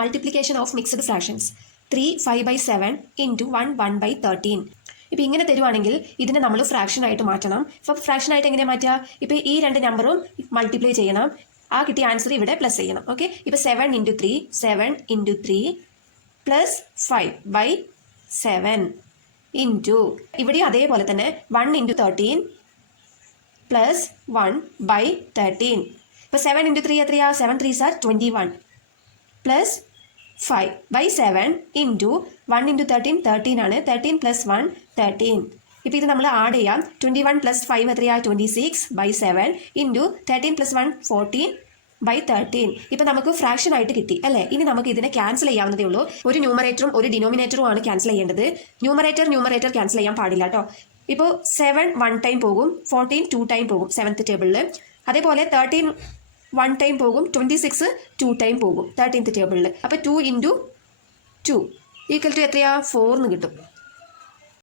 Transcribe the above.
Multiplication of mixed fractions 3 5/7 into 1 1/13. ഇപ്പോൾ ഇങ്ങനെ തരുവാണെങ്കിൽ ഇതിനെ നമ്മൾ ഫ്രാക്ഷനായിട്ട് മാറ്റണം. ഇപ്പോൾ ഫ്രാക്ഷനായിട്ട് എങ്ങനെയാണ് മാറ്റുക? ഇപ്പോൾ ഈ രണ്ട് നമ്പറും മൾട്ടിപ്ലൈ ചെയ്യണം. ആ കിട്ടിയ ആൻസർ ഇവിടെ പ്ലസ് ചെയ്യണം. ഓക്കെ, ഇപ്പോൾ 7 × 3 7 × 3 പ്ലസ് 5/7 ഇൻറ്റു ഇവിടെ അതേപോലെ തന്നെ 1 × 13 പ്ലസ് 1/13. ഇപ്പോൾ 7 × 3 എത്രയാ? 7 3s are 21 പ്ലസ് 5/7 ഇൻറ്റു 1 × 13 13 ആണ്. 13 പ്ലസ് 1 13. ഇപ്പോൾ ഇത് നമ്മൾ ആഡ് ചെയ്യാം. 21 പ്ലസ് 5 എത്രയാ? 26/7 ഇൻറ്റു 13 പ്ലസ് 1 14/13. ഇപ്പോൾ നമുക്ക് ഫ്രാക്ഷൻ ആയിട്ട് കിട്ടി അല്ലേ? ഇനി നമുക്ക് ഇതിനെ ക്യാൻസൽ ചെയ്യാവുന്നതേ ഉള്ളൂ. ഒരു ന്യൂമറേറ്ററും ഒരു ഡിനോമിനേറ്ററും ആണ് ക്യാൻസൽ ചെയ്യേണ്ടത്. ന്യൂമറേറ്റർ ക്യാൻസൽ ചെയ്യാൻ പാടില്ല കേട്ടോ. ഇപ്പോൾ 7 1 ടൈം പോകും, 14 2 ടൈം പോകും 7th ടേബിളിൽ. അതേപോലെ 13 1 ടൈം പോകും, 26 2 ടൈം പോകും 13th ടേബിളിൽ. അപ്പോൾ 2 × 2 ഈക്വൽ ടു എത്രയാ? 4 എന്ന് കിട്ടും.